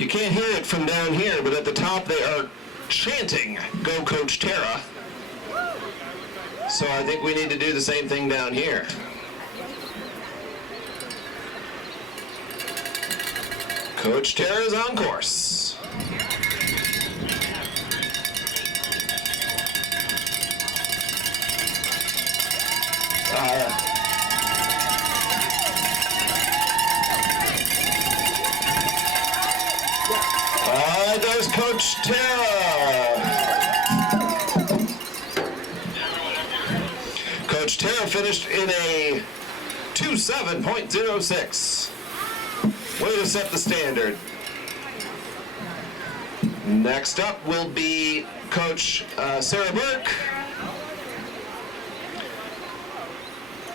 You can't hear it from down here, but at the top they are chanting, "Go Coach Tara." So I think we need to do the same thing down here. Coach Tara is on course. There's Coach Tara. Coach Tara finished in a 27.06. Way to set the standard. Next up will be Coach Sarah Burke,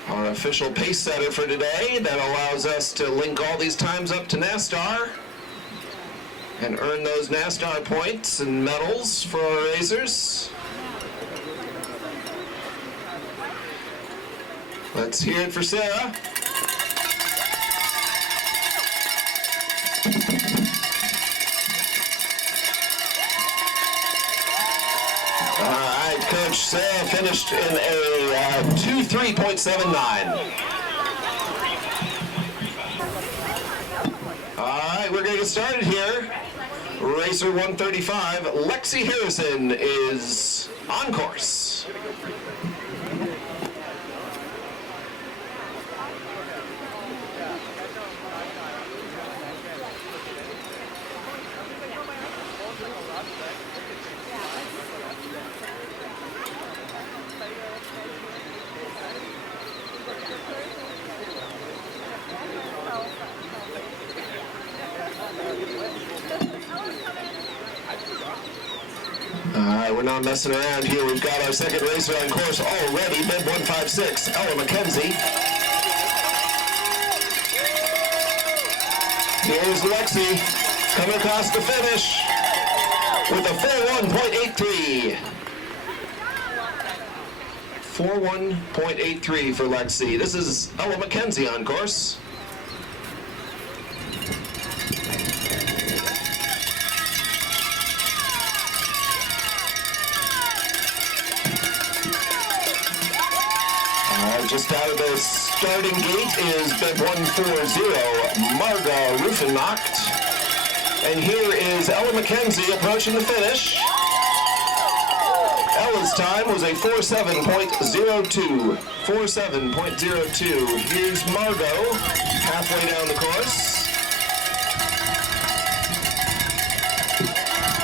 our official pace setter for today. That allows us to link all these times up to NASTAR and earn those NASTAR points and medals for our racers. Let's hear it for Sarah. All right, Coach Sarah finished in a 23.79. All right, we're going to get started here. Racer 135, Lexi Harrison is on course. We're not messing around here. We've got our second racer on course already, bib 156, Ella McKenzie. Here's Lexi coming across the finish with a 41.83. 41.83 for Lexi. This is Ella McKenzie on course. Just out of the starting gate is bib 140, Marga Ruffenmacht. And here is Ella McKenzie approaching the finish. Ella's time was a 47.02. 47.02. Here's Margot, halfway down the course.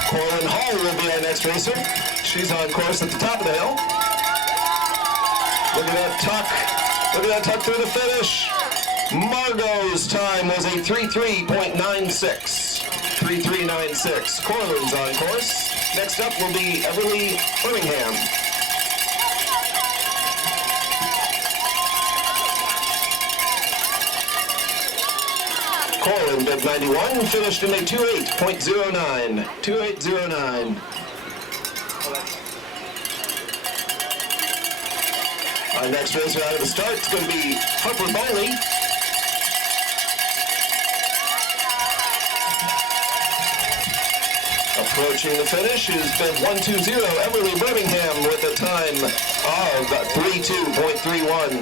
Corlin Hall will be our next racer. She's on course at the top of the hill. Look at that tuck. Look at that tuck through the finish. Margot's time was a 33.96. 33.96. Corlin's on course. Next up will be Everly Birmingham. Corlin, bib 91, finished in a 28.09. 28.09. Our next racer out of the start is going to be Harper Bowley. Approaching the finish is bib 120, Everly Birmingham, with a time of 32.31.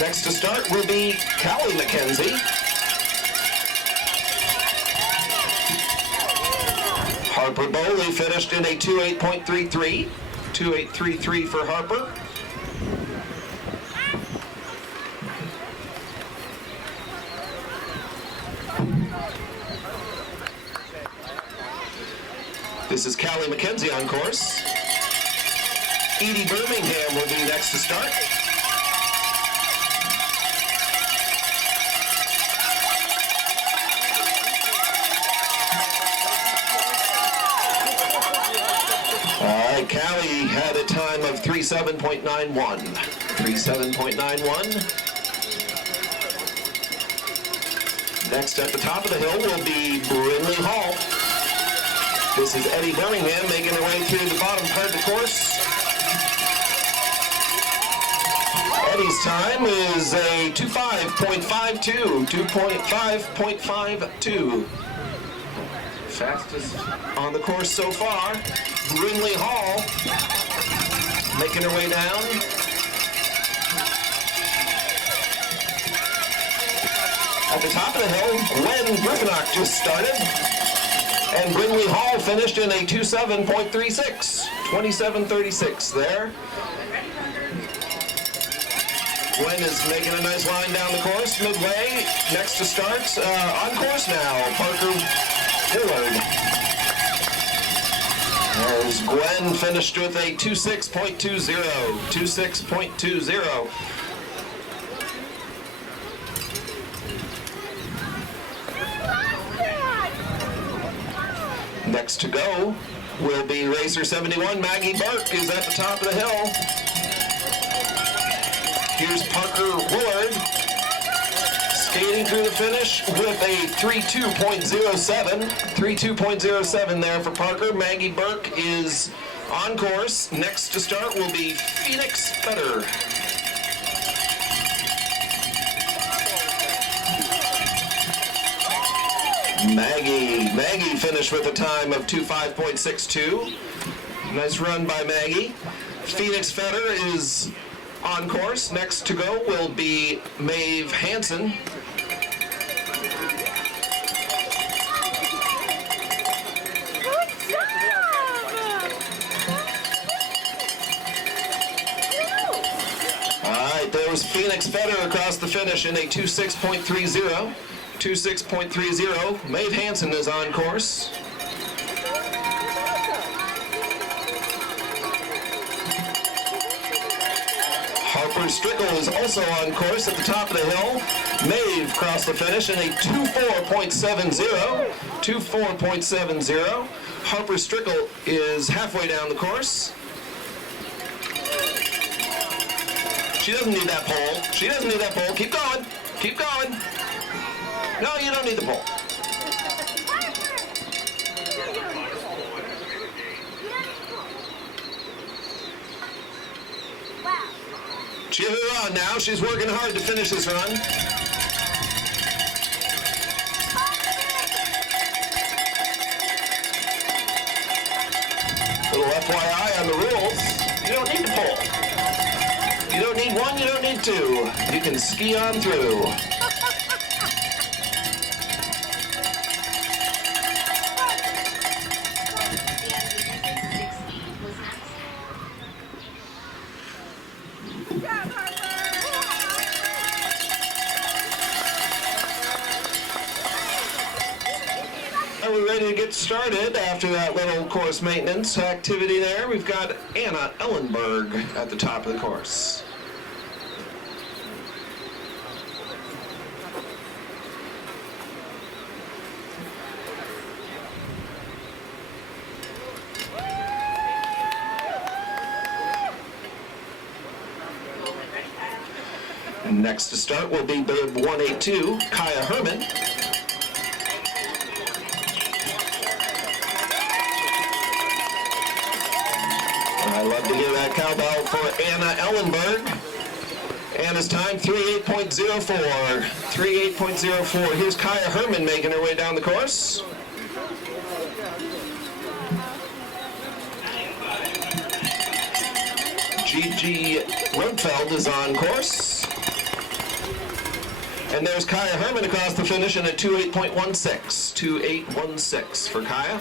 Next to start will be Callie McKenzie. Harper Bowley finished in a 28.33. 28.33 for Harper. This is Callie McKenzie on course. Edie Birmingham will be next to start. Callie had a time of 37.91. 37.91. Next at the top of the hill will be Brindley Hall. This is Eddie Birmingham making her way through the bottom part of the course. Gwen's time is a 2.5.52, 2.5.52. Fastest on the course so far. Brinley Hall making her way down. At the top of the hill, Gwen Griffinock just started. And Brinley Hall finished in a 27.36, 27.36 there. Gwen is making a nice line down the course, midway, next to start. On course now, Parker Willard. As Gwen finished with a 26.20, 26.20. Next to go will be Racer 71. Maggie Burke is at the top of the hill. Here's Parker Willard skating through the finish with a 32.07. 32.07 there for Parker. Maggie Burke is on course. Next to start will be Phoenix Fetter. Maggie finished with a time of 2.5.62. Nice run by Maggie. Phoenix Fetter is on course. Next to go will be Maeve Hansen. All right, there was Phoenix Fetter across the finish in a 26.30. 26.30. Maeve Hansen is on course. Harper Strickle is also on course at the top of the hill. Maeve crossed the finish in a 24.70. 24.70. Harper Strickle is halfway down the course. She doesn't need that pole. She doesn't need that pole. Keep going. Keep going. No, you don't need the pole. Cheer her on now. She's working hard to finish this run. Little FYI on the rules. You don't need the pole. You don't need one, you don't need two. You can ski on through. We're ready to get started after that little course maintenance activity there. We've got Anna Ellenberg at the top of the course. Next to start will be bib 182, Kaya Herman. I love to hear that cowbell for Anna Ellenberg. Anna's time, 38.04. 38.04. Here's Kaya Herman making her way down the course. Gigi Rundfeld is on course. And there's Kaya Herman across the finish in a 28.16. 28.16 for Kaya.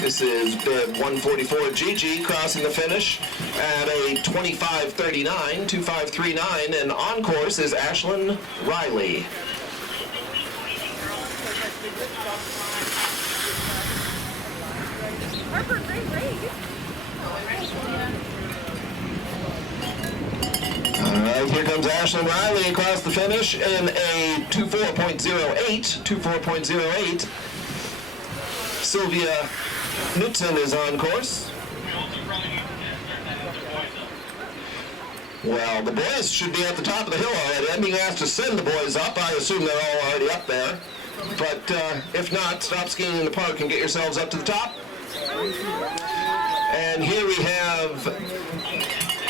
This is bib 144 Gigi crossing the finish at a 25.39, 25.39, and on course is Ashlyn Riley. All right, here comes Ashlyn Riley across the finish in a 24.08, 24.08. Sylvia Knutson is on course. Well, the boys should be at the top of the hill already. I'm being asked to send the boys up. I assume they're all already up there. But if not, stop skiing in the park and get yourselves up to the top. And here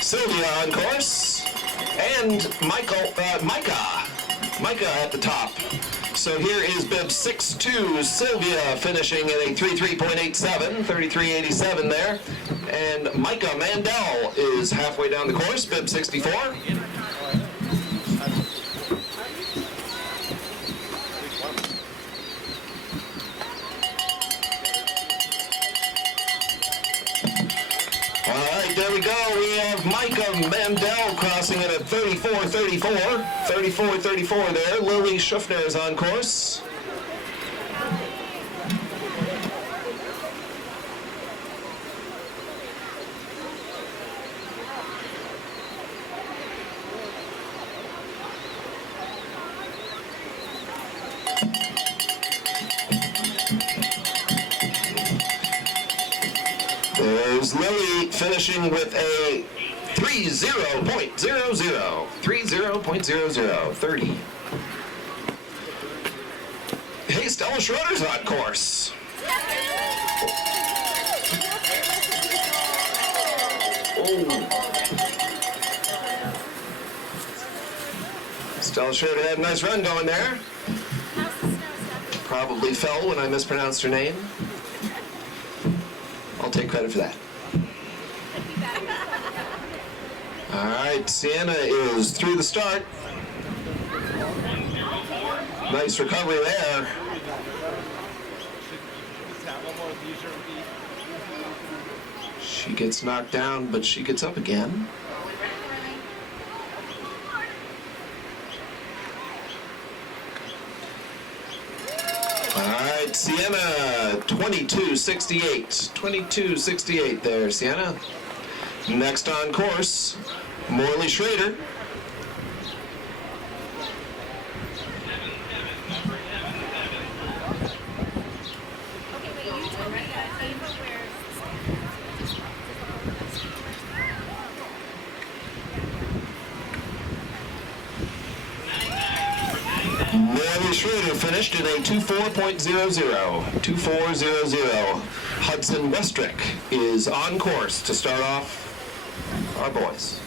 Sylvia on course, and Micah at the top. So here is bib 6-2, Sylvia finishing at a 33.87, 33.87 there. And Micah Mandel is halfway down the course, bib 64. All right, there we go. We have Micah Mandel crossing it at 34.34. 34.34 there. Lily Schuffner is on course. There's Lily finishing with a 30.00. 30.00. 30. Hey, Stella Schroeder's on course. Oh. Stella Schroeder had a nice run going there. Probably fell when I mispronounced her name. I'll take credit for that. All right, Sienna is through the start. Nice recovery there. She gets knocked down, but she gets up again. All right, Sienna, 22.68. 22.68 there, Sienna. Next on course, Morley Schrader. Morley Schrader finished in a 24.00. 24.00. Hudson Westrick is on course to start off our boys.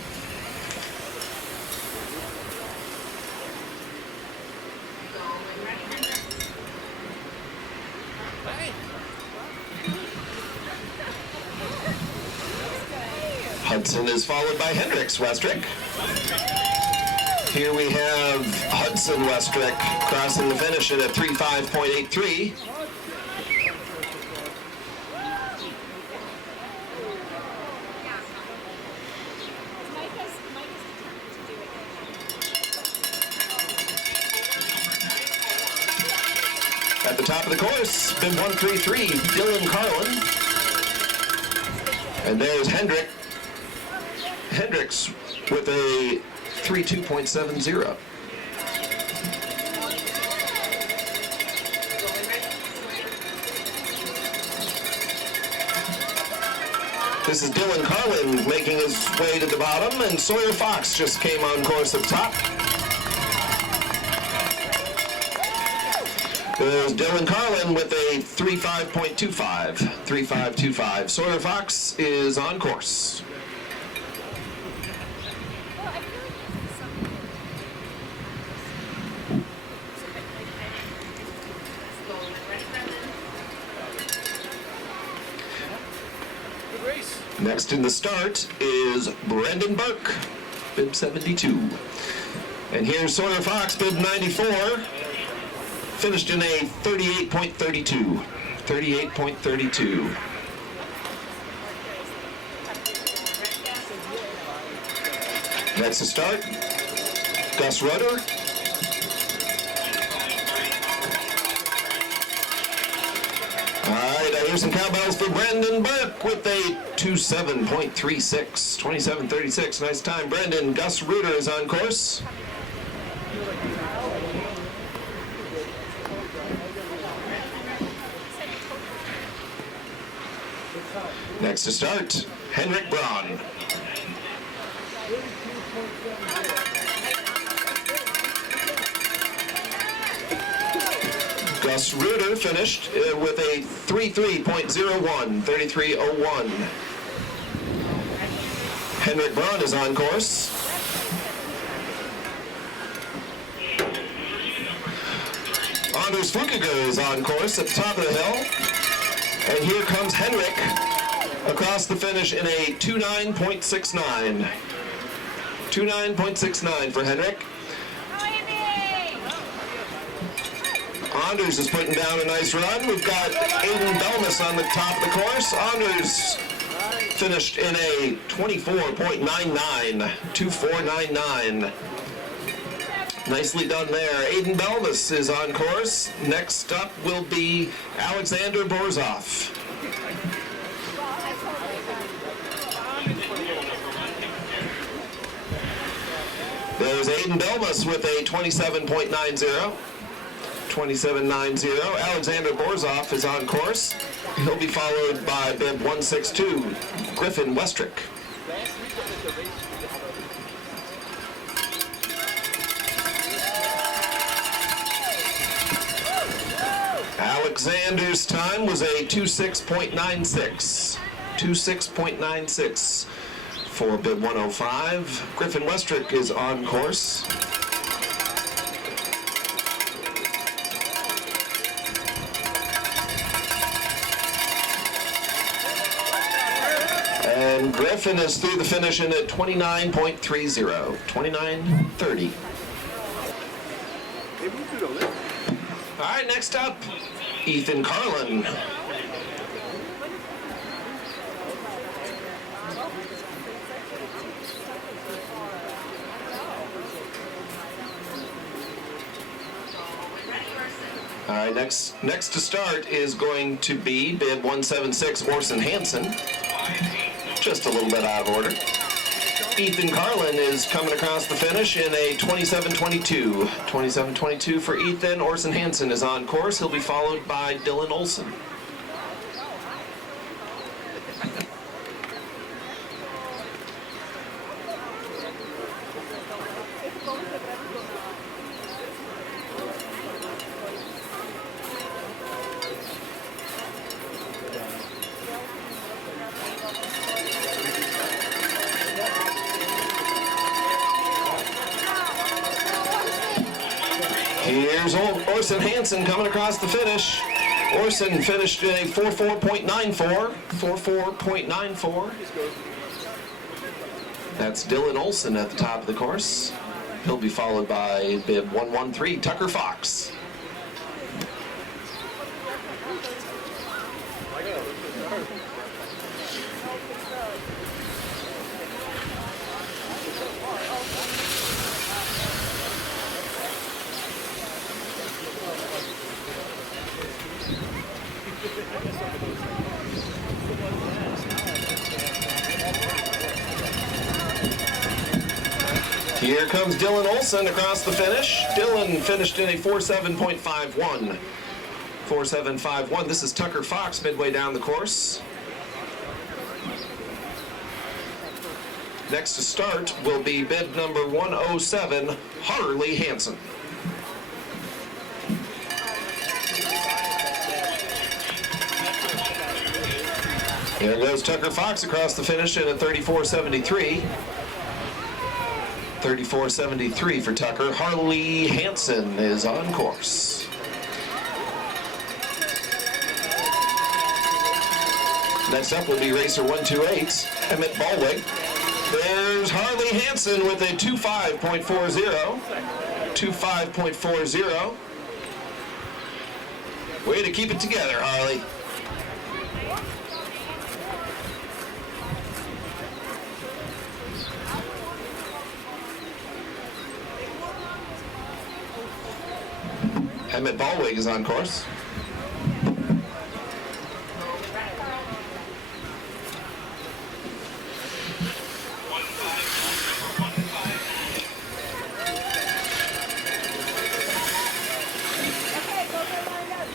Hudson is followed by Hendricks Westrick. Here we have Hudson Westrick crossing the finish at a 35.83. At the top of the course, bib 133, Dylan Carlin. And there's Hendricks with a 32.70. This is Dylan Carlin making his way to the bottom, and Sawyer Fox just came on course at the top. There's Dylan Carlin with a 35.25. 35.25. Sawyer Fox is on course. Next in the start is Brendan Burke, bib 72. And here's Sawyer Fox, bib 94, finished in a 38.32. 38.32. Next to start, Gus Rudder. All right, here's some cowbells for Brendan Burke with a 27.36, 27.36. Nice time, Brendan. Gus Reuter is on course. Next to start, Henrik Braun. Gus Reuter finished with a 33.01, 33.01. Henrik Braun is on course. Anders Fukiger is on course at the top of the hill. And here comes Henrik across the finish in a 29.69. 29.69 for Henrik. Anders is putting down a nice run. We've got Aiden Belmas on the top of the course. Anders finished in a 24.99, 24.99. Nicely done there. Aiden Belmas is on course. Next up will be Alexander Borzov. There's Aiden Belmas with a 27.90. 27.90. Alexander Borzov is on course. He'll be followed by bib 162, Griffin Westrick. Alexander's time was a 26.96. 26.96 for bib 105. Griffin Westrick is on course. And Griffin is through the finish in at 29.30, 29.30. All right, next up, Ethan Carlin. All right, next to start is going to be bib 176, Orson Hansen. Just a little bit out of order. Ethan Carlin is coming across the finish in a 27.22. 27.22 for Ethan. Orson Hansen is on course. He'll be followed by Dylan Olson. Here's Orson Hansen coming across the finish. Orson finished in a 44.94. 44.94. That's Dylan Olson at the top of the course. He'll be followed by bib 113, Tucker Fox. Here comes Dylan Olson across the finish. Dylan finished in a 47.51. 47.51. This is Tucker Fox midway down the course. Next to start will be bib number 107, Harley Hansen. There goes Tucker Fox across the finish in a 34.73. 34.73 for Tucker. Harley Hansen is on course. Next up will be racer 128, Emmett Ballwig. There's Harley Hansen with a 25.40. 25.40. Way to keep it together, Harley. Emmett Ballwig is on course.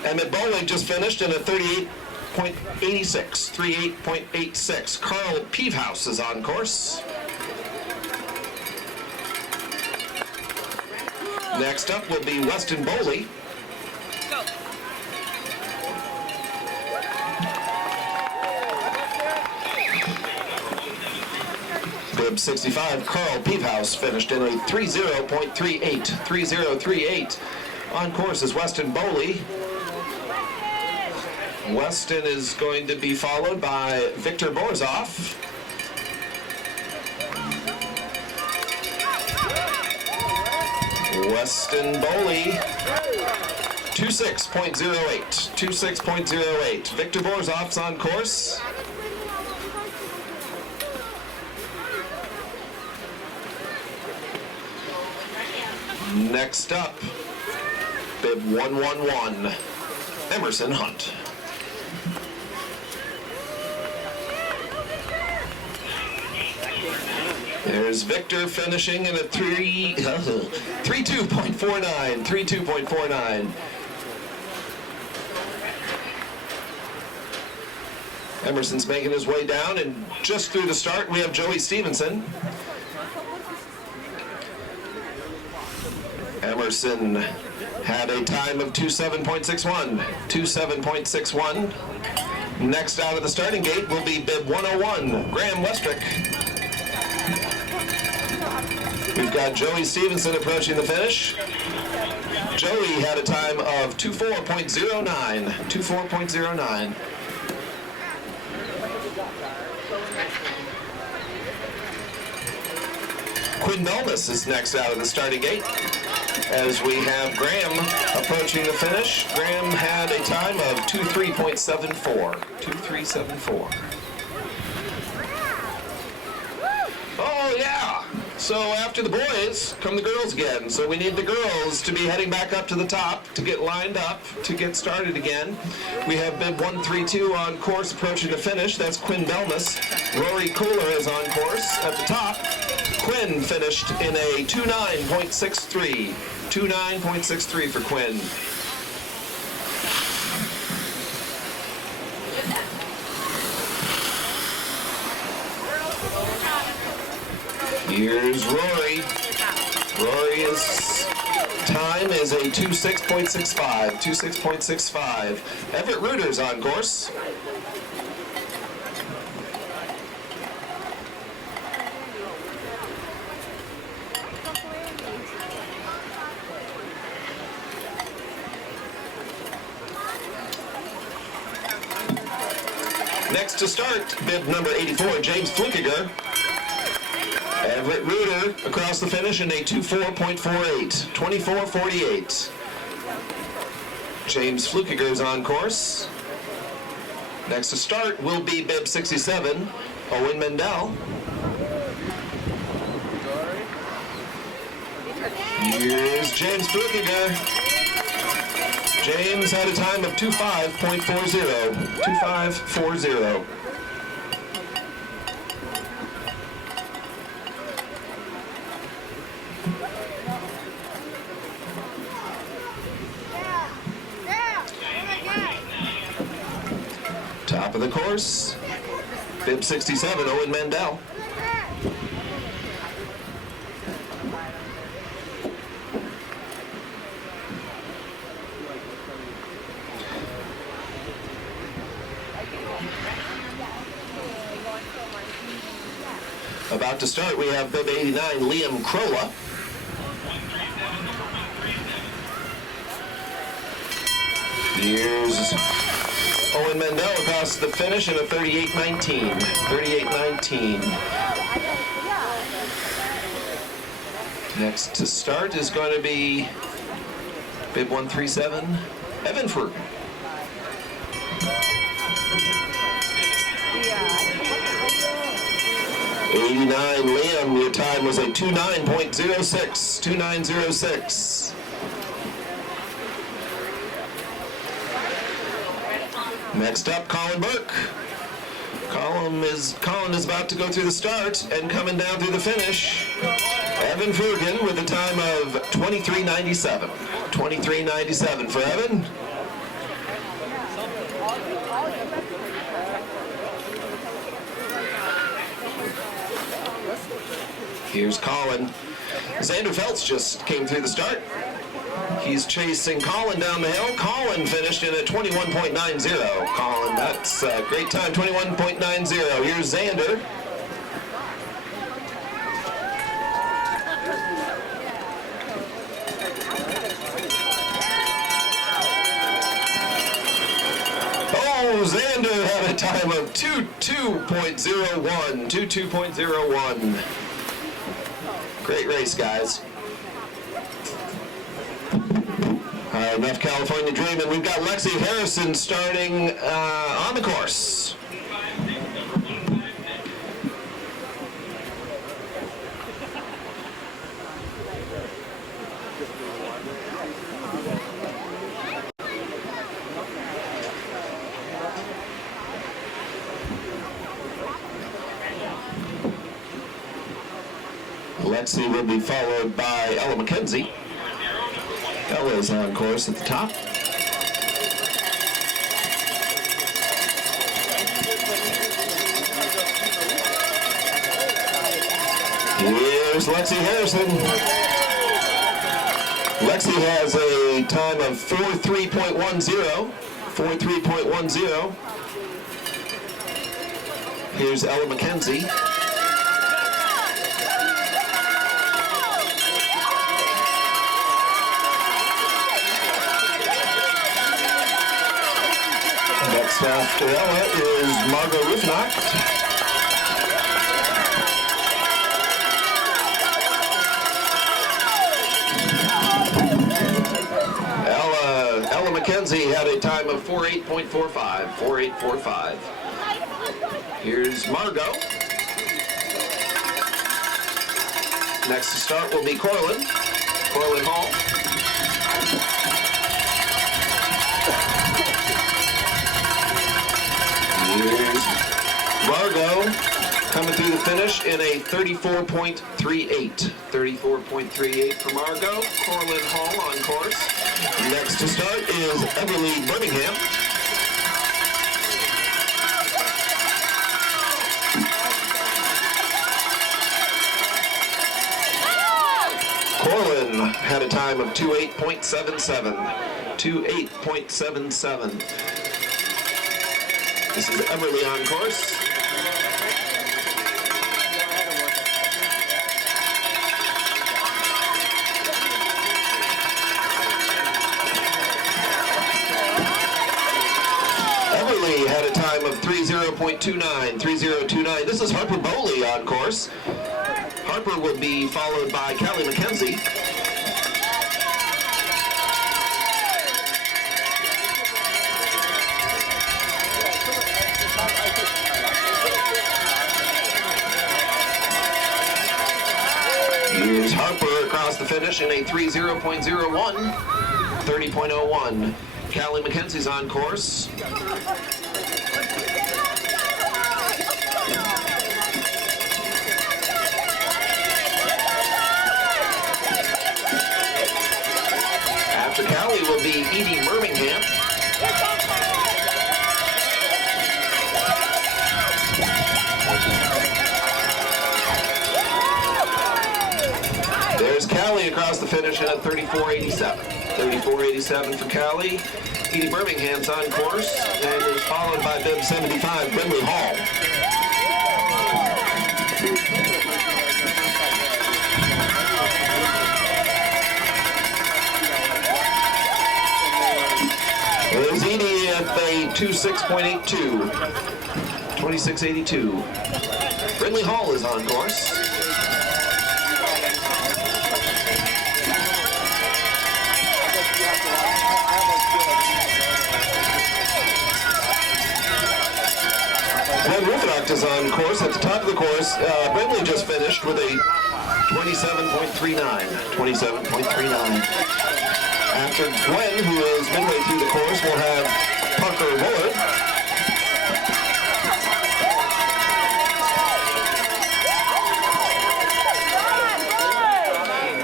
Emmett Ballwig just finished in a 38.86. 38.86. Carl Peevehouse is on course. Next up will be Weston Bowley. Bib 65, Carl Peephouse, finished in a 30.38. 30.38. On course is Weston Bowley. Weston is going to be followed by Victor Borzoff. Weston Bowley, 26.08. 26.08. Victor Borzoff's on course. Next up, Bib 111, Emerson Hunt. There's Victor finishing in a 32.49. 32.49. Emerson's making his way down, and just through the start we have Joey Stevenson. Emerson had a time of 27.61. 27.61. Next out of the starting gate will be Bib 101, Graham Westrick. We've got Joey Stevenson approaching the finish. Joey had a time of 24.09. 24.09. Quinn Belmas is next out of the starting gate, as we have Graham approaching the finish. Graham had a time of 23.74. 23.74. Oh yeah! So after the boys come the girls again. So we need the girls to be heading back up to the top to get lined up to get started again. We have Bib 132 on course approaching the finish. That's Quinn Belmas. Rory Kohler is on course at the top. Quinn finished in a 29.63. 29.63 for Quinn. Here's Rory. Rory's time is a 26.65. 26.65. Everett Reuter's on course. Next to start, bib number 84, James Flukiger. Everett Reuter across the finish in a 24.48, 24.48. James Flukiger's on course. Next to start will be bib 67, Owen Mendel. Here's James Flukiger. James had a time of 25.40, 25.40. Top of the course, bib 67, Owen Mandel. About to start, we have bib 89, Liam Krolla. Here's Owen Mendel across the finish in a 38.19. 38.19. Next to start is going to be bib 137, Evan Fruit. '89 Liam, your time was a 29.06. 29.06. Next up, Colin Burke. Colin is about to go through the start and coming down through the finish. Evan Furgan with a time of 23.97. 23.97 for Evan. Here's Colin. Xander Feltz just came through the start. He's chasing Colin down the hill. Colin finished in a 21.90. Colin, that's a great time, 21.90. Here's Xander. a time of 22.01. 22.01. Great race, guys. All right, enough California dreaming. We've got Lexi Harrison starting on the course. Lexi will be followed by Ella McKenzie. Ella is on course at the top. Here's Lexi Harrison. Lexi has a time of 4:3.10. 4:3.10. Here's Ella McKenzie. Next after Ella is Margot Riffnacht. Ella McKenzie had a time of 4:8.45. 4:8.45. Here's Margot. Next to start will be Corlin Hall. Here's Margot coming through the finish in a 34.38. 34.38 for Margot. Corlin Hall on course. Next to start is Everly Birmingham. Corlin had a time of 2:8.77. 2:8.77. This is Everly on course. Everly had a time of 30.29. 30.29. This is Harper Bowley on course. Harper will be followed by Callie McKenzie. Here's Harper across the finish in a 30.01, 30.01. Callie McKenzie's on course. After Callie will be Edie Birmingham. There's Callie across the finish in a 34.87. 34.87 for Callie. Edie Birmingham's on course and is followed by bib 75, Brindley Hall. There's Edie at a 26.82. 26.82. Brindley Hall is on course. Glenn Riffnacht is on course. At the top of the course, Brindley just finished with a 27.39. 27.39. After Gwen, who is midway through the course, we'll have Parker Willard.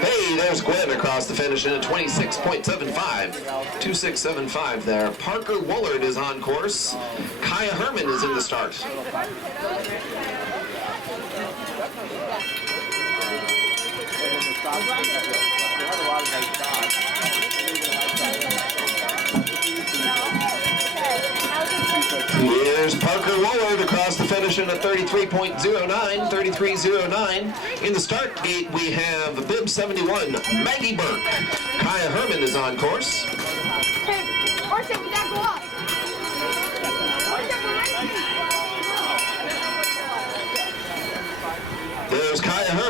Hey, there's Gwen across the finish in a 26.75. 26.75 there. Parker Willard is on course. Kaya Herman is in the start. Here's Parker Willard across the finish in a 33.09, 33.09. In the start gate, we have bib 71, Maggie Burke. Kaya Herman is on course.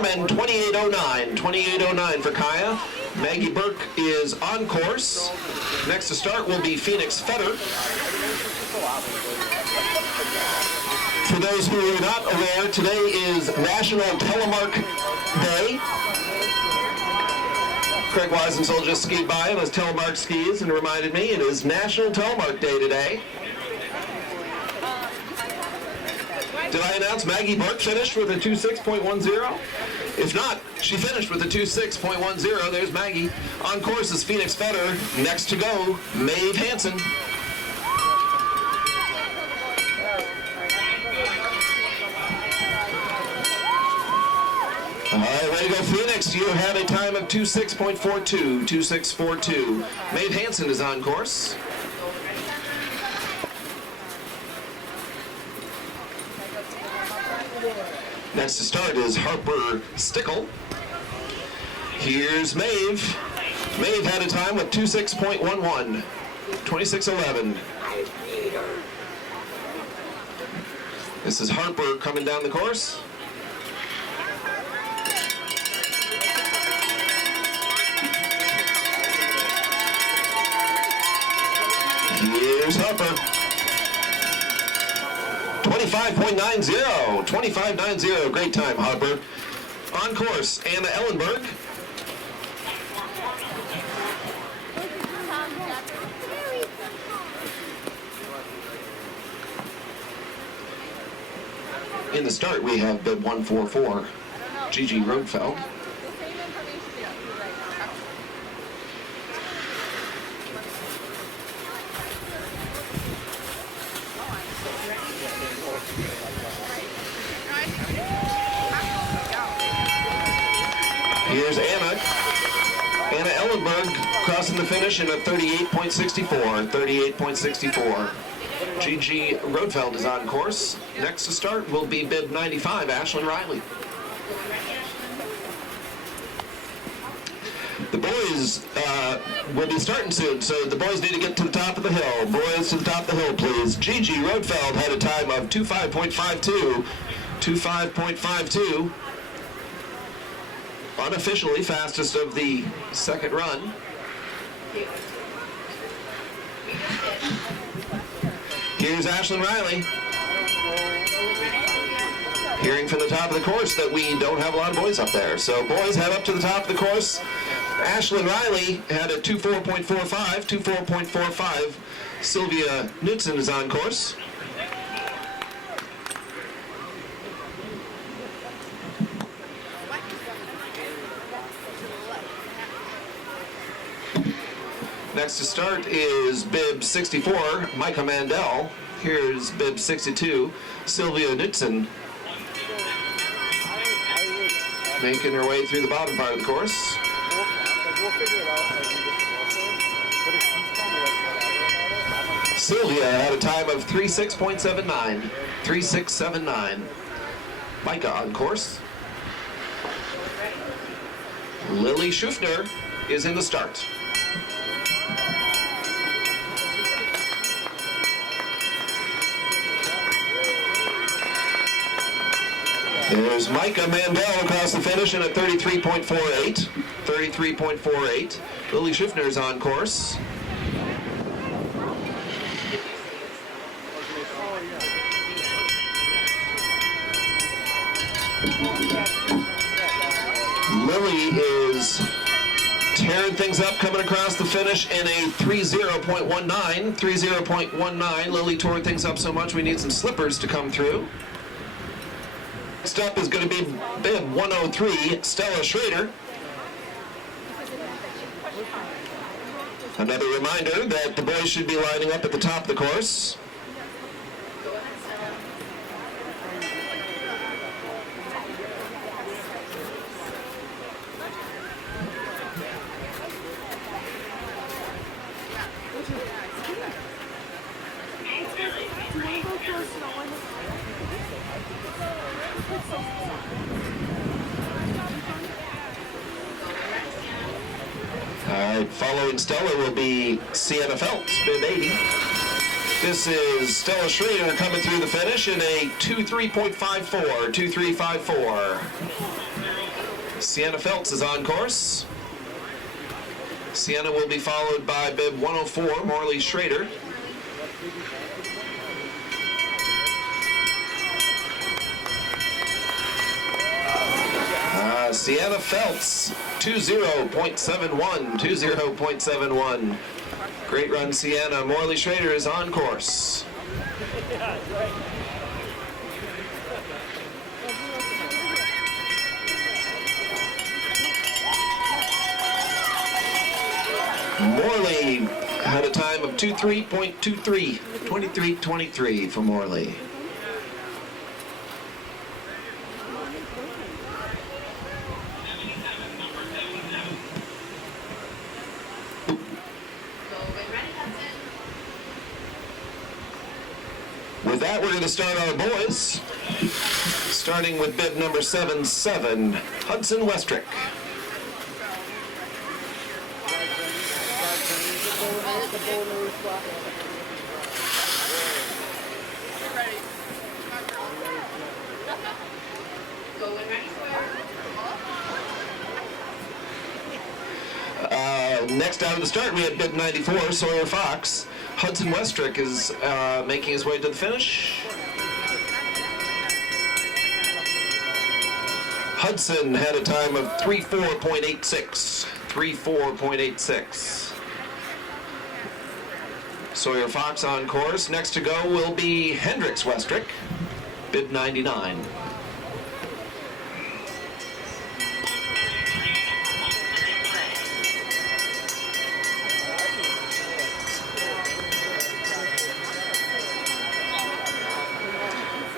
Norman, 2809. 2809 for Kaya. Maggie Burke is on course. Next to start will be Phoenix Fetter. For those who are not aware, today is National Telemark Day. Craig Weisensold just skied by on his telemark skis and reminded me it is National Telemark Day today. Did I announce Maggie Burke finished with a 26.10? If not, she finished with a 26.10. There's Maggie. On course is Phoenix Fetter. Next to go, Maeve Hansen. All right, ready to go, Phoenix. You have a time of 26.42, 26.42. Maeve Hansen is on course. Next to start is Harper Stickle. Here's Maeve. Maeve had a time with 26.11, 26.11. This is Harper coming down the course. Here's Harper. 25.90, 25.90, great time, Harper. On course, Anna Ellenberg. In the start, we have bib 144, Gigi Rodfeld. Here's Anna Ellenberg crossing the finish in a 38.64, 38.64. Gigi Rodfeld is on course. Next to start will be bib 95, Ashlyn Riley. The boys will be starting soon, so the boys need to get to the top of the hill. Boys to the top of the hill, please. Gigi Rodfeld had a time of 25.52, 25.52. Unofficially fastest of the second run. Here's Ashlyn Riley. Hearing from the top of the course that we don't have a lot of boys up there. So boys head up to the top of the course. Ashlyn Riley had a 24.45, 24.45. Sylvia Knudsen is on course. Next to start is bib 64, Micah Mandel. Here's bib 62, Sylvia Knudsen. Making her way through the bottom part of the course. Sylvia had a time of 36.79, 36.79. Micah on course. Lily Schufner is in the start. There's Micah Mandel across the finish in a 33.48, 33.48. Lily Schiffner's on course. Lily is tearing things up coming across the finish in a 30.19, 30.19. Lily tore things up so much we need some slippers to come through. Next up is going to be bib 103, Stella Schrader. Another reminder that the boys should be lining up at the top of the course. Following Stella will be Sienna Phelps, bib 80. This is Stella Schrader coming through the finish in a 23.54, 23.54. Sienna Phelps is on course. Sienna will be followed by bib 104, Morley Schrader. Sienna Phelps, 20.71, 20.71. Great run, Sienna. Morley Schrader is on course. Morley had a time of 23.23, 23.23 for Morley. With that, we're going to start our boys, starting with bib number 77, Hudson Westrick. Next out of the start, we have bib 94, Sawyer Fox. Hudson Westrick is making his way to the finish. Hudson had a time of 34.86, 34.86. Sawyer Fox on course. Next to go will be Hendricks Westrick, bib 99.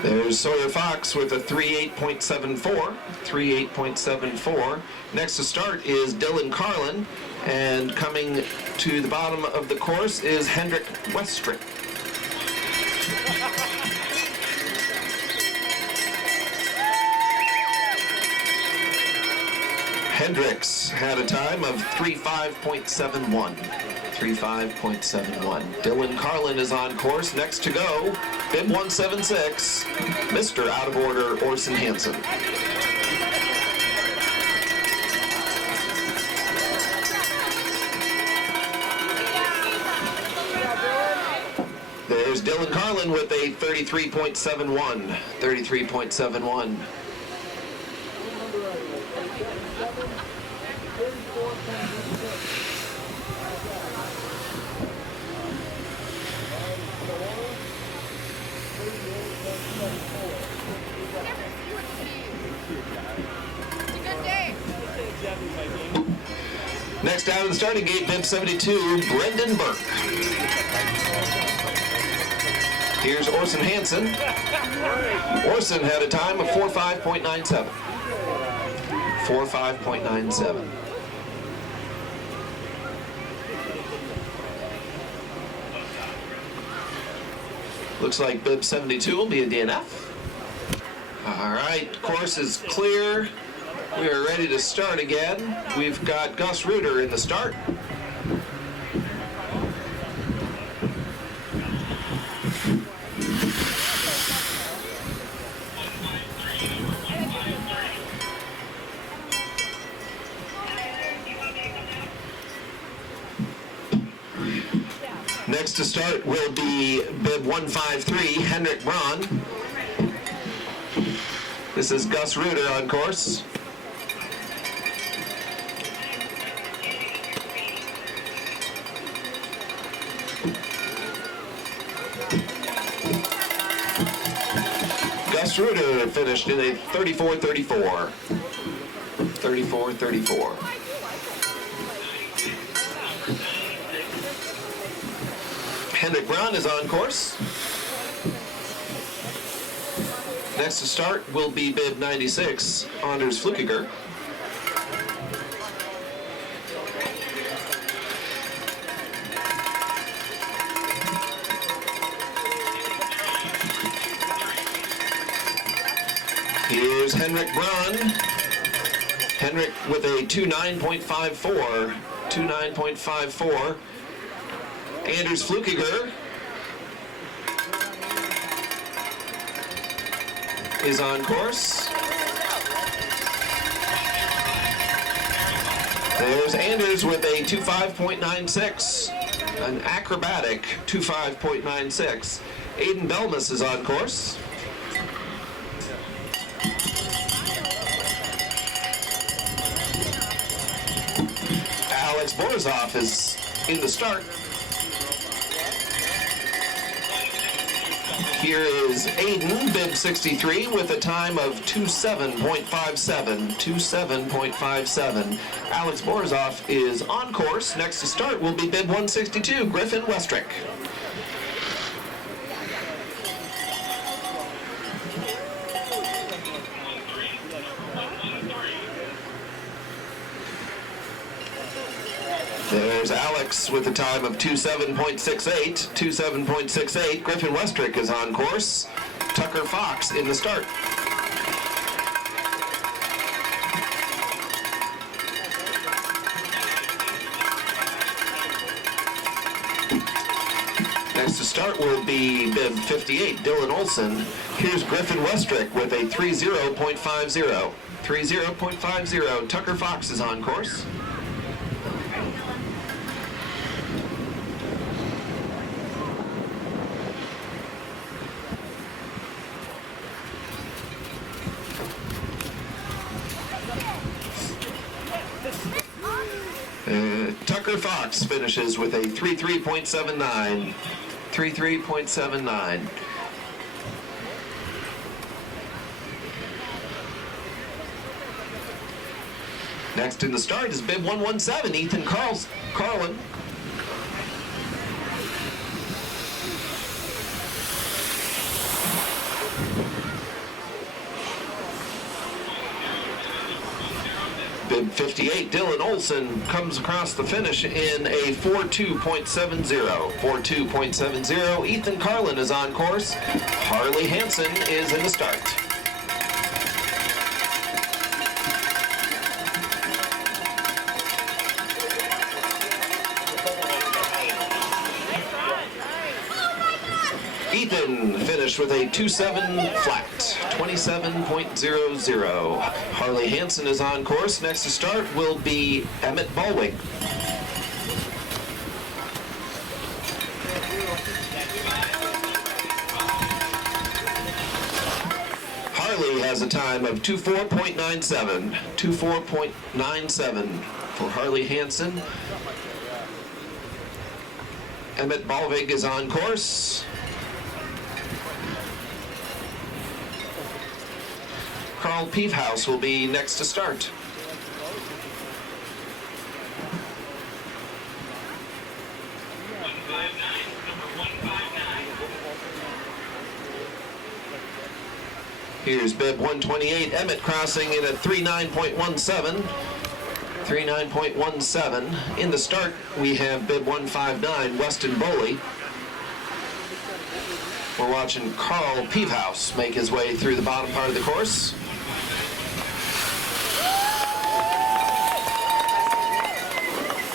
There's Sawyer Fox with a 38.74, 38.74. Next to start is Dylan Carlin, and coming to the bottom of the course is Hendrick Westrick. Hendricks had a time of 35.71. 35.71. Dylan Carlin is on course. Next to go, bib 176, Mr. Out of Order, Orson Hansen. There's Dylan Carlin with a 33.71, 33.71. Next out of the starting gate, bib 72, Brendan Burke. Here's Orson Hansen. Orson had a time of 45.97. 45.97. Looks like bib 72 will be a DNF. All right, course is clear. We are ready to start again. We've got Gus Reuter in the start. Next to start will be bib 153, Henrik Braun. This is Gus Reuter on course. Gus Reuter finished in a 34.34. 34.34. Henrik Braun is on course. Next to start will be bib 96, Anders Flukiger. Here's Henrik Braun. Henrik with a 29.54, 29.54. Anders Flukiger is on course. There's Anders with a 25.96, an acrobatic 25.96. Aiden Belmas is on course. Alex Borzov is in the start. Here is Aiden, bib 63, with a time of 27.57. Alex Borzov is on course. Next to start will be bib 162, Griffin Westrick. There's Alex with a time of 27.68. Griffin Westrick is on course. Tucker Fox in the start. Next to start will be bib 58, Dylan Olson. Here's Griffin Westrick with a 30.50. 30.50. Tucker Fox is on course. Tucker Fox finishes with a 33.79. 33.79. Next in the start is bib 117, Ethan Carlin. Bib 58, Dylan Olson, comes across the finish in a 42.70. 42.70. Ethan Carlin is on course. Harley Hansen is in the start. Ethan finished with a 2.7 flat, 27.00. Harley Hansen is on course. Next to start will be Emmett Ballwig. Harley has a time of 24.97. 24.97 for Harley Hansen. Emmett Ballwig is on course. Carl Peefhouse will be next to start. Here's bib 128, Emmett crossing in at 39.17. 39.17. In the start, we have bib 159, Weston Boley. We're watching Carl Peefhouse make his way through the bottom part of the course.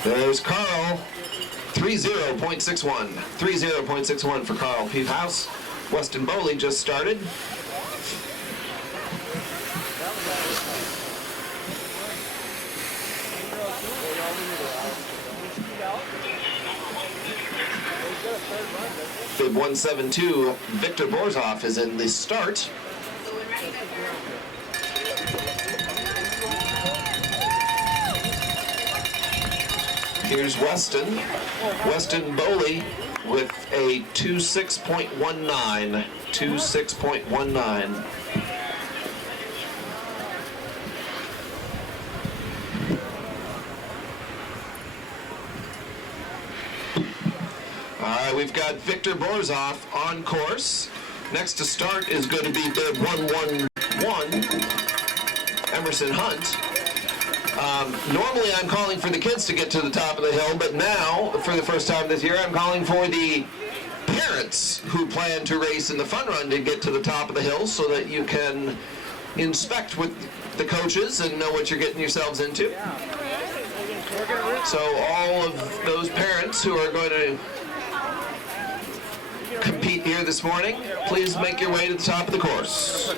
There's Carl, 30.61. 30.61 for Carl Peefhouse. Weston Boley just started. Bib 172, Victor Borzov is in the start. Here's Weston Boley with a 26.19. 26.19. All right, we've got Victor Borzov on course. Next to start is going to be bib 111, Emerson Hunt. Normally I'm calling for the kids to get to the top of the hill, but now, for the first time this year, I'm calling for the parents who plan to race in the fun run to get to the top of the hill so that you can inspect with the coaches and know what you're getting yourselves into. So all of those parents who are going to compete here this morning, please make your way to the top of the course.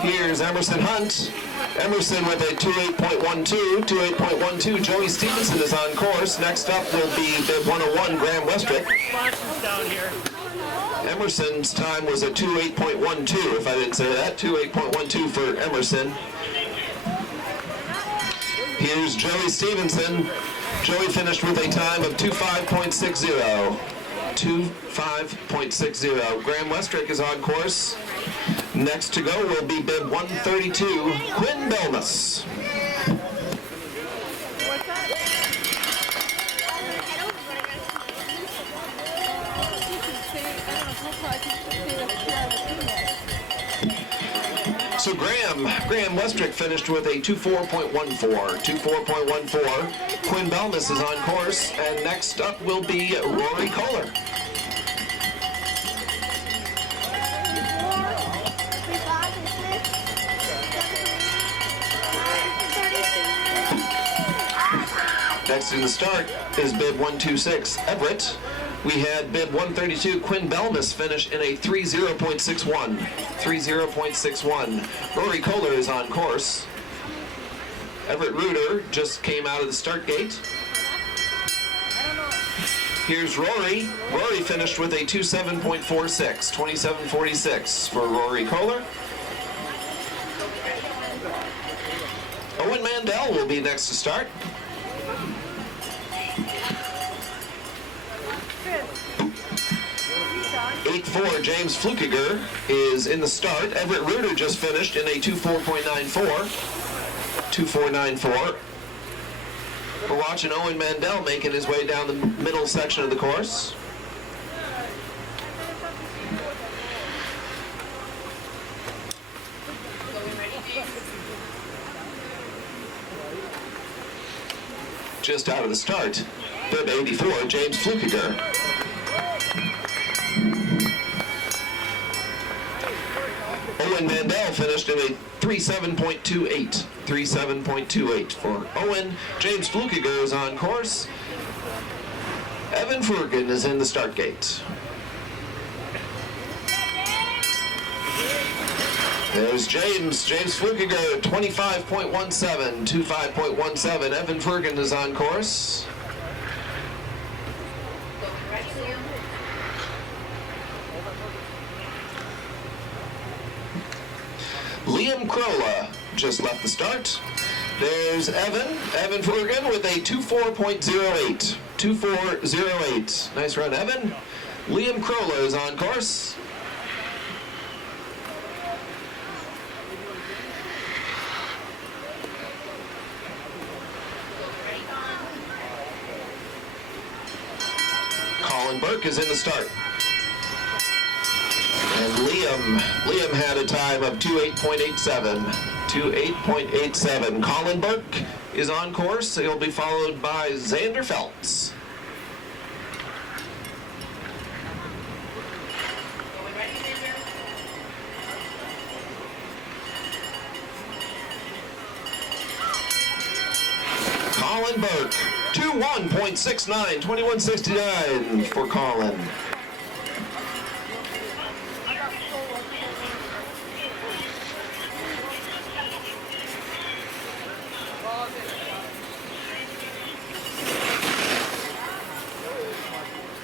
Here's Emerson Hunt. Emerson with a 28.12. Joey Stevenson is on course. Next up will be bib 101, Graham Westrick. Emerson's time was a 28.12, if I didn't say that. 28.12 for Emerson. Here's Joey Stevenson. Joey finished with a time of 25.60. 25.60. Graham Westrick is on course. Next to go will be bib 132, Quinn Belmas. So Graham Westrick finished with a 24.14. Quinn Belmas is on course, and next up will be Rory Kohler. Next in the start is bib 126, Everett. We had bib 132, Quinn Belmas, finish in a 30.61. 30.61. Rory Kohler is on course. Everett Reuter just came out of the start gate. Here's Rory. Rory finished with a 27.46. 27.46 for Rory Kohler. Owen Mandel will be next to start. 8.4, James Flukiger is in the start. Everett Reuter just finished in a 24.94. 24.94. We're watching Owen Mandel making his way down the middle section of the course. Just out of the start, bib 84, James Flukiger. Owen Mandel finished in a 37.28. 37.28 for Owen. James Flukiger is on course. Evan Furgan is in the start gate. There's James Flukiger, 25.17, 25.17. Evan Furgan is on course. Liam Krola just left the start. There's Evan Furgan with a 24.08. 24.08. Nice run, Evan. Liam Krola is on course. Colin Burke is in the start. And Liam had a time of 28.87. 28.87. Colin Burke is on course. He'll be followed by Xander Feltz. Colin Burke, 21.69, 21.69 for Colin.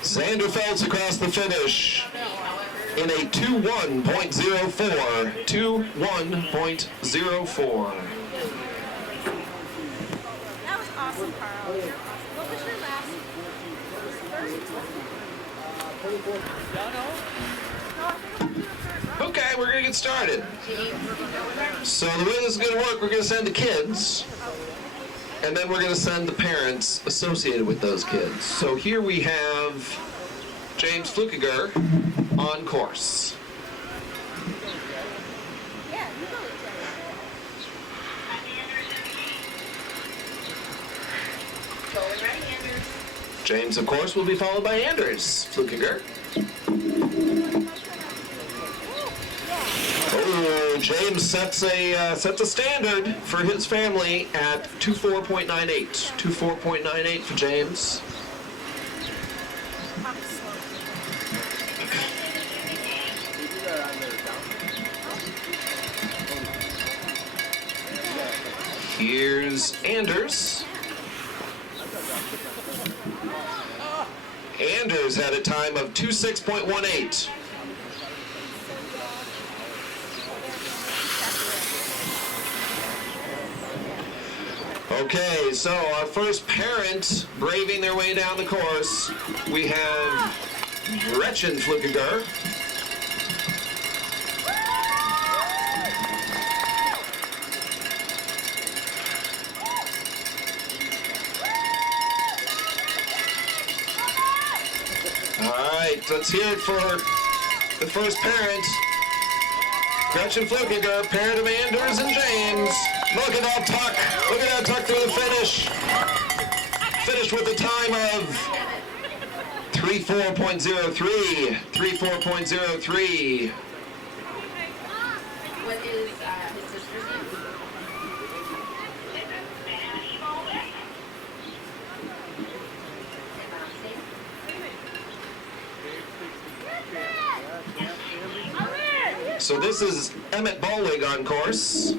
Xander Feltz across the finish in a 2.1.04. 2.1.04. That was awesome, Carl. What was your last? Okay, we're going to get started. So the way this is going to work, we're going to send the kids, and then we're going to send the parents associated with those kids. So here we have James Flukiger on course. Yeah, you go. James, of course, will be followed by Anders Flukiger. Oh, James sets a standard for his family at 24.98. 24.98 for James. Here's Anders. Anders had a time of 26.18. Okay, so our first parent braving their way down the course, we have Gretchen Flukiger. All right, let's hear it for the first parent. Gretchen Flukiger, parent of Anders and James. Look at that tuck. Look at that tuck through the finish. Finished with a time of 34.03. 34.03. What is his sister's name? So this is Emmett Ballwig on course.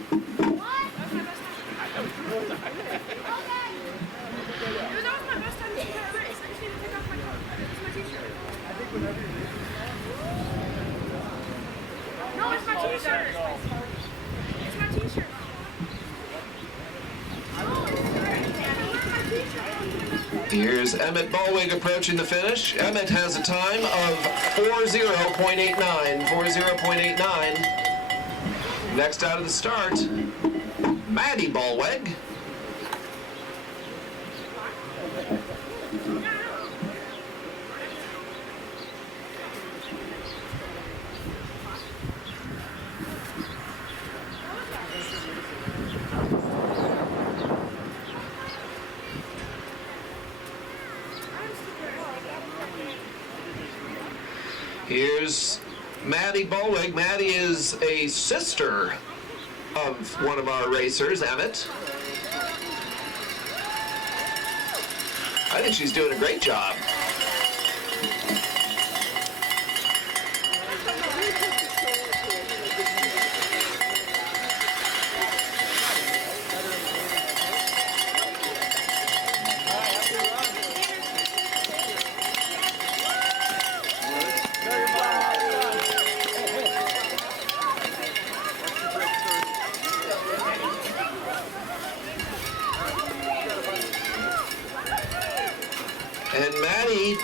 That was my best time to race. I just need to take off my coat. It's my t-shirt. No, it's my t-shirt. It's my t-shirt. Here's Emmett Ballwig approaching the finish. Emmett has a time of 40.89. 40.89. Next out of the start, Maddie Ballwig. Here's Maddie Ballwig. Maddie is a sister of one of our racers, Emmett. I think she's doing a great job. And Maddie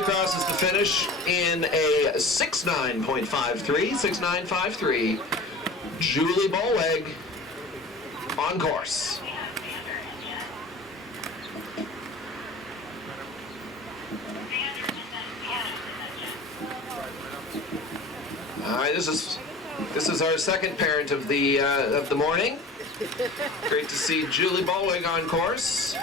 crosses the finish in a 69.53, 69.53. Julie Ballwig on course. All right, this is our second parent of the morning. Great to see Julie Ballwig on course.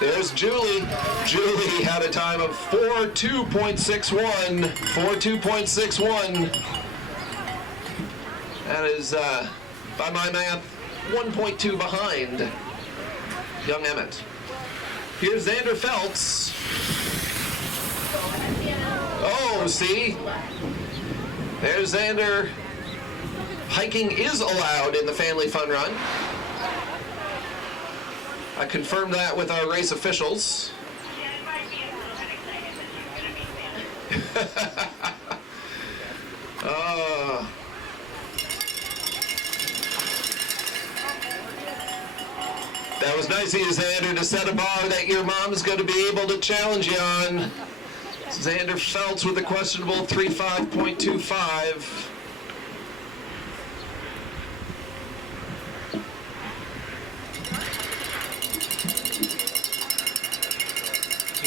There's Julie. Julie had a time of 42.61. 42.61. That is, by my math, 1.2 behind young Emmett. Here's Xander Feltz. Oh, see? There's Xander. Hiking is allowed in the Family Fun Run. I confirmed that with our race officials. That was nice of you, Xander, to set a bar that your mom's going to be able to challenge you on. Xander Feltz with a questionable 35.25.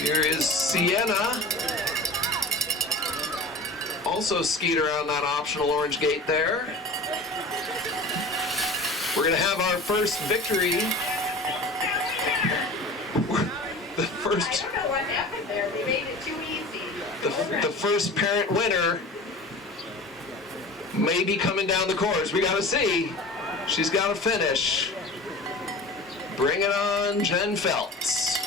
Here is Sienna. Also skied around that optional orange gate there. We're going to have our first victory. The first. I don't know what happened there. They made it too easy. The first parent winner may be coming down the course. We got to see. She's got to finish. Bring it on, Jen Feltz.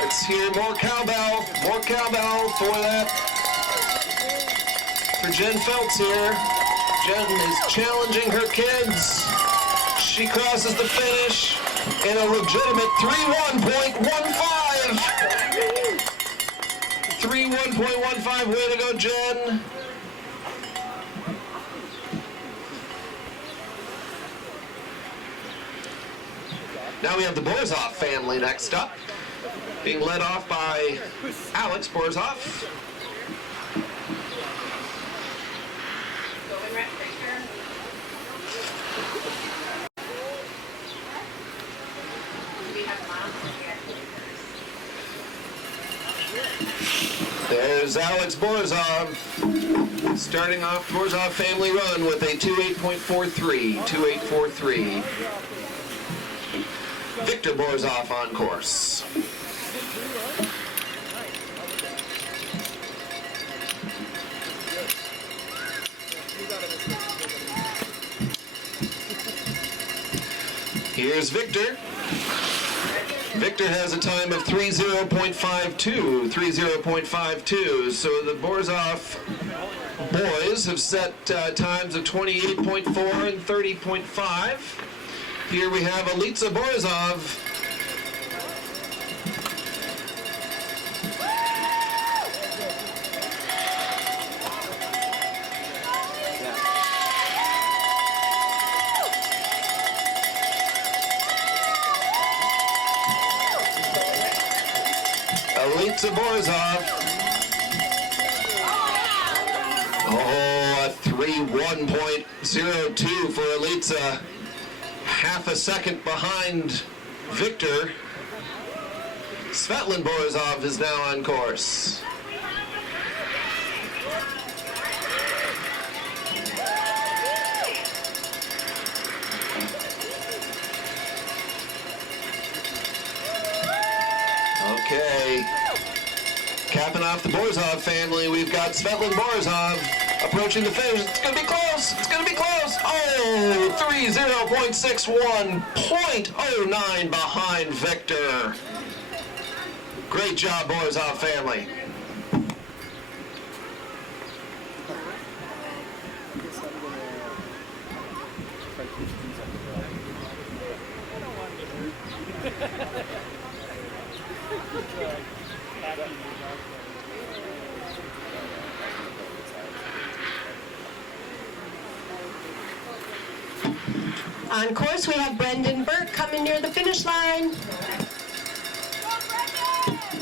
Let's hear more cowbell for that. For Jen Feltz here. Jen is challenging her kids. She crosses the finish in a legitimate 3:1.15. 3:1.15, way to go, Jen. Now we have the Borzov family next up, being led off by Alex Borzov. Going right picture. We have mom here. There's Alex Borzov, starting off Borzov family run with a 2:8.43. Victor Borzov on course. Here's Victor. Victor has a time of 3:0.52, so the Borzov boys have set times of 28.4 and 30.5. Here we have Alitza Borzov. Alitza Borzov. Oh, a 3:1.02 for Alitza. Half a second behind Victor. Svetlin Borzov is now on course. Okay. Capping off the Borzov family, we've got Svetlin Borzov approaching the finish. It's going to be close. It's going to be close. Oh, 3:0.61, 0.09 behind Victor. Great job, Borzov family. On course, we have Brendan Burke coming near the finish line.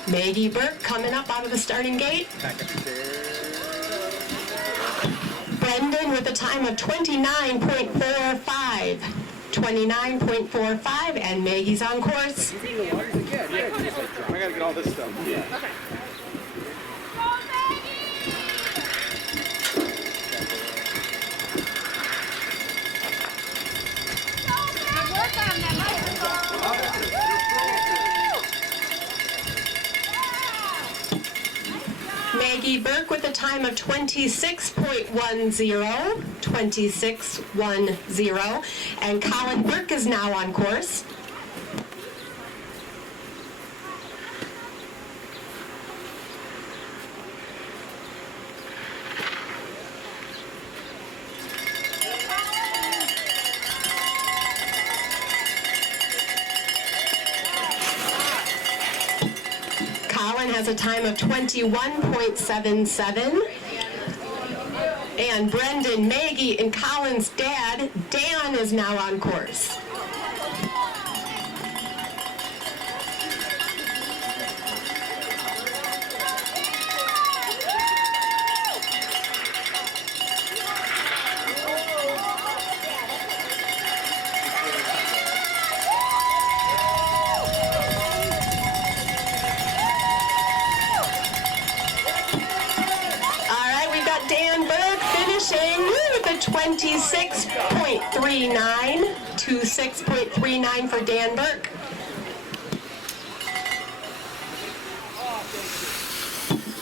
Maggie Burke coming up out of the starting gate. Brendan with a time of 29.45. 29.45, and Maggie's on course. I gotta get all this stuff. Yeah. Okay. Good work on that microphone. Maggie Burke with a time of 26.10. 26.10. And Colin Burke is now on course. Colin has a time of 21.77. And Brendan, Maggie, and Colin's dad, Dan, is now on course. Dan Burke finishing with a 26.39, 26.39 for Dan Burke.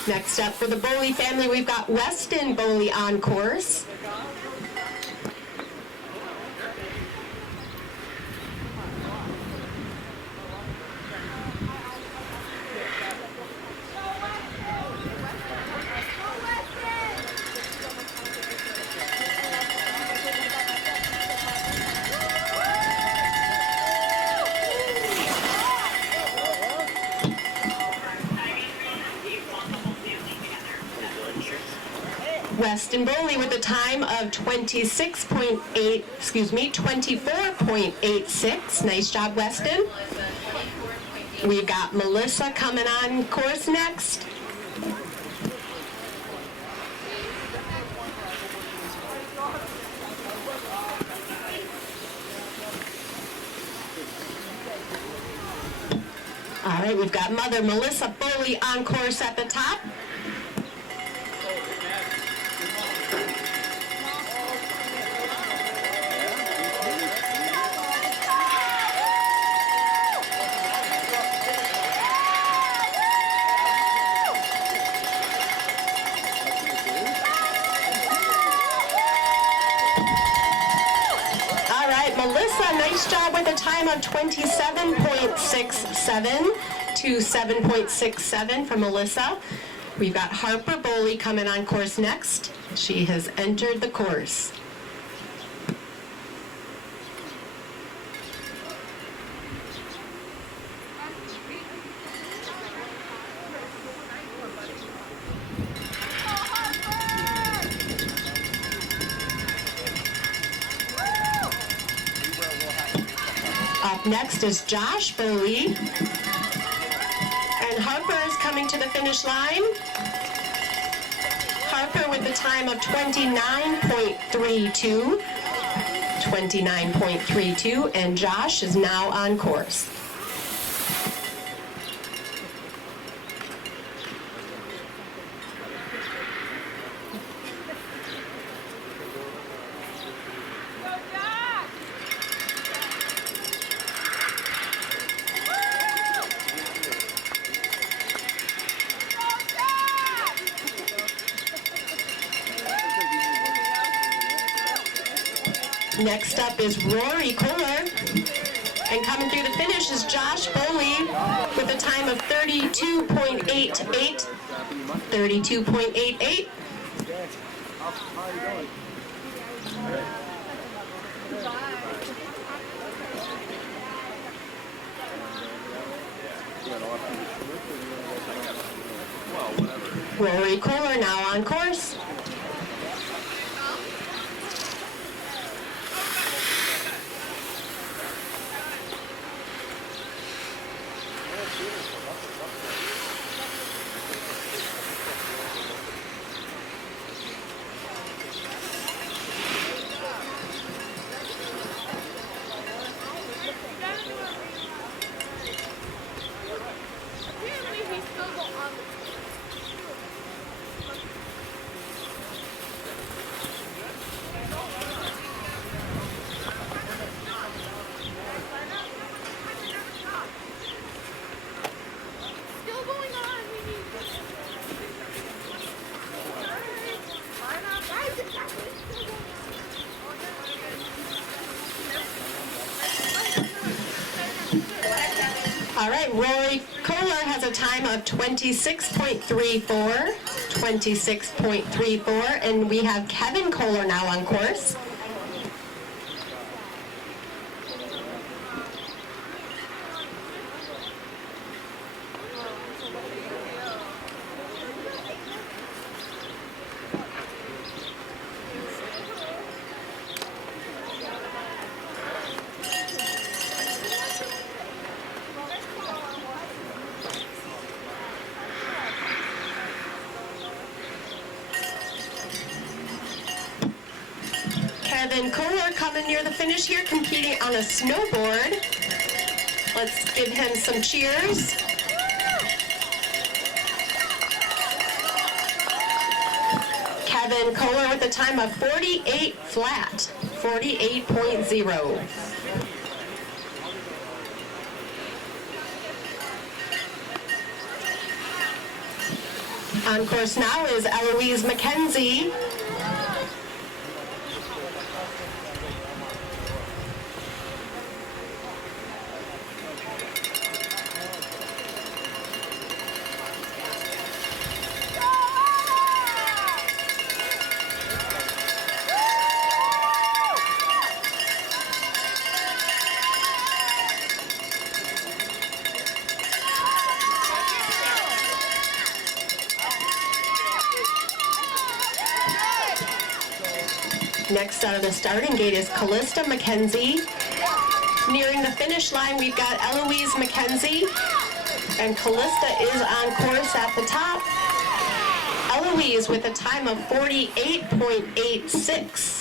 Next up for the Boley family, we've got Weston Boley on course. Weston Boley with a time of 24.86. Nice job, Weston. We've got Melissa coming on course next. All right, we've got Mother Melissa Boley on course at the top. Melissa, nice job with a time of 27.67 to 7.67 for Melissa. We've got Harper Boley coming on course next. She has entered the course. Up next is Josh Boley. And Harper is coming to the finish line. Harper with a time of 29.32. 29.32, and Josh is now on course. Next up is Rory Kohler, and coming through the finish is Josh Boley with a time of 32.88. 32.88. Rory Kohler now on course. All right, Rory Kohler has a time of 26.34, 26.34, and we have Kevin Kohler now on course. Kevin Kohler coming near the finish here, competing on a snowboard. Let's give him some cheers. Kevin Kohler with a time of 48 flat, 48.0. On course now is Eloise McKenzie. Next out of the starting gate is Callista McKenzie. Nearing the finish line, we've got Eloise McKenzie, and Callista is on course at the top. Eloise with a time of 48.86.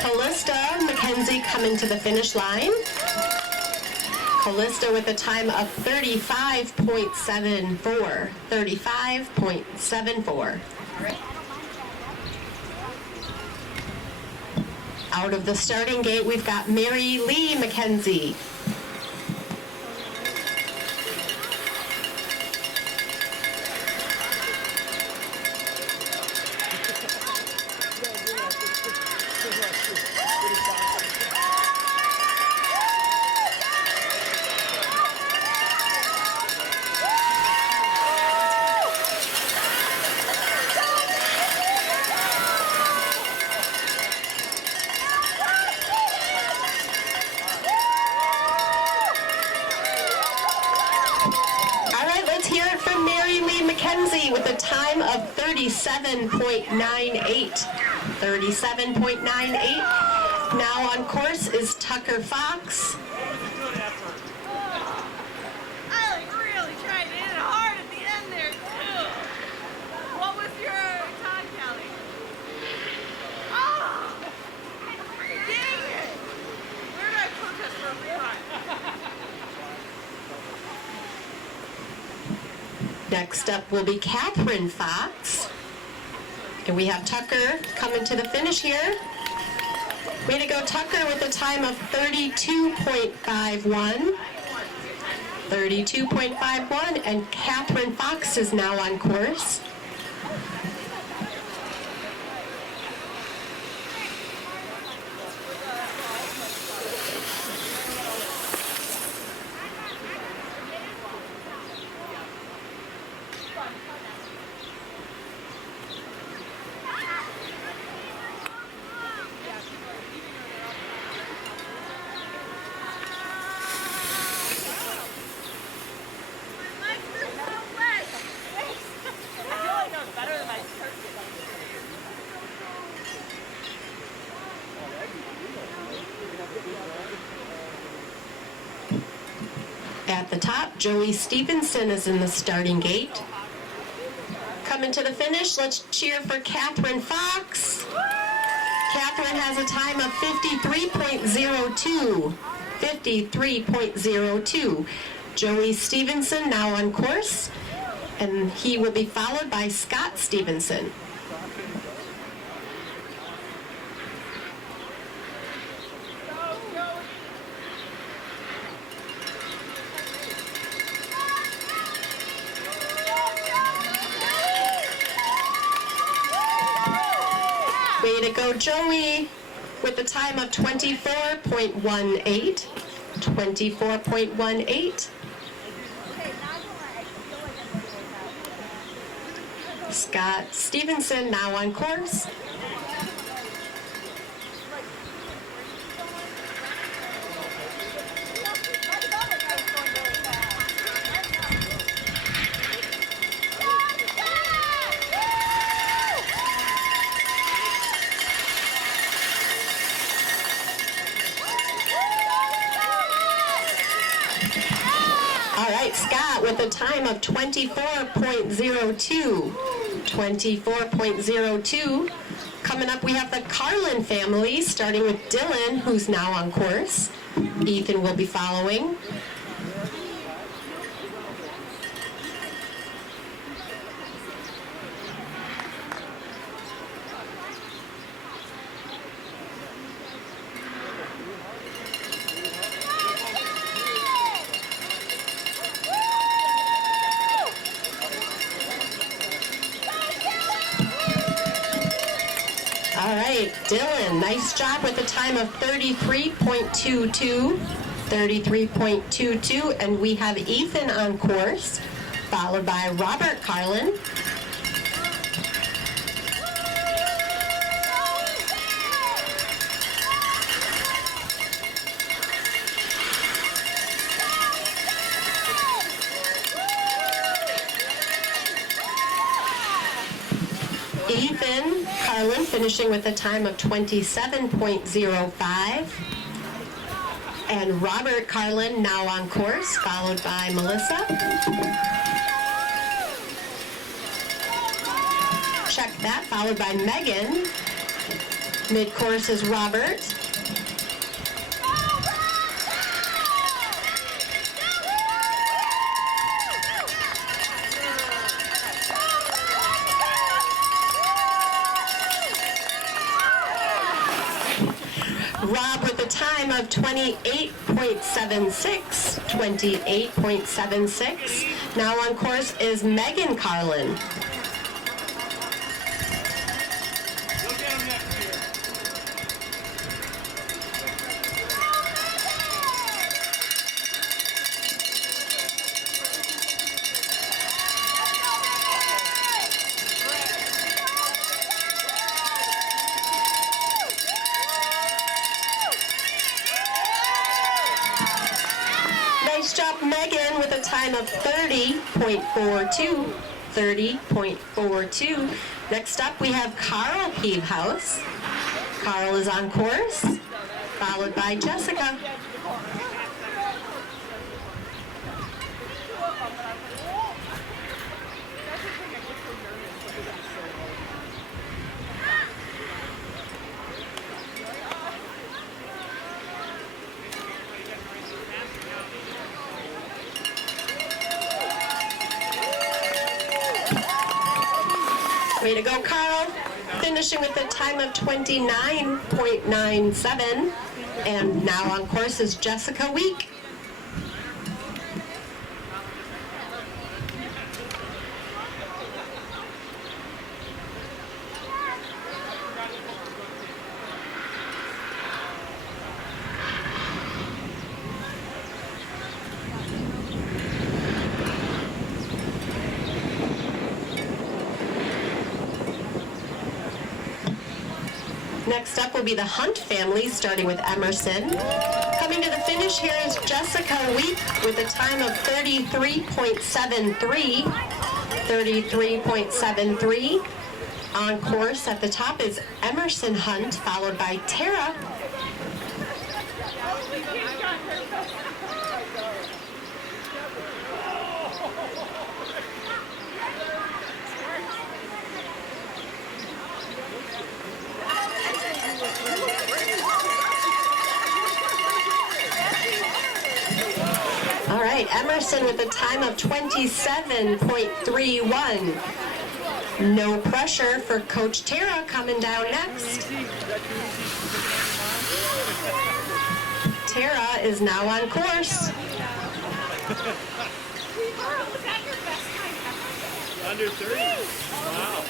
Callista McKenzie coming to the finish line. Callista with a time of 35.74. 35.74. Out of the starting gate, we've got Mary Lee McKenzie. With a time of 37.98. 37.98. Now on course is Tucker Fox. I really tried to hit it hard at the end there too. What was your time, Kelly? Oh! Dang it! Where did I put this from behind? Next up will be Catherine Fox. And we have Tucker coming to the finish here. Way to go, Tucker, with a time of 32.51. 32.51, and Catherine Fox is now on course. At the top, Joey Stevenson is in the starting gate. Coming to the finish, let's cheer for Catherine Fox. Catherine has a time of 53.02. 53.02. Joey Stevenson now on course, and he will be followed by Scott Stevenson. Way to go, Joey, with a time of 24.18. 24.18. Scott Stevenson now on course. Scott with a time of 24.02. 24.02. Coming Coming up, we have the Carlin family, starting with Dylan, who's now on course. Ethan will be following. All right, Dylan, nice job with a time of 33.22, and we have Ethan on course, followed by Robert Carlin. Ethan Carlin finishing with a time of 27.05. And Robert Carlin now on course, followed by Melissa. Check that, followed by Megan. Mid-course is Robert. Rob with a time of 28.76. Now on course is Megan Carlin. Nice job, Megan, with a time of 30.42. Next up, we have Carl Peevehouse. Carl is on course, followed by Jessica. Way to go, Carl. Finishing with a time of 29.97. And now on course is Jessica Week. Next up will be the Hunt family, starting with Emerson. Coming to the finish here is Jessica Week with a time of 33.73. On course at the top is Emerson Hunt, followed by Tara. All right, Emerson with a time of 27.31. No pressure for Coach Tara coming down next. Tara is now on course. Under 30. Wow.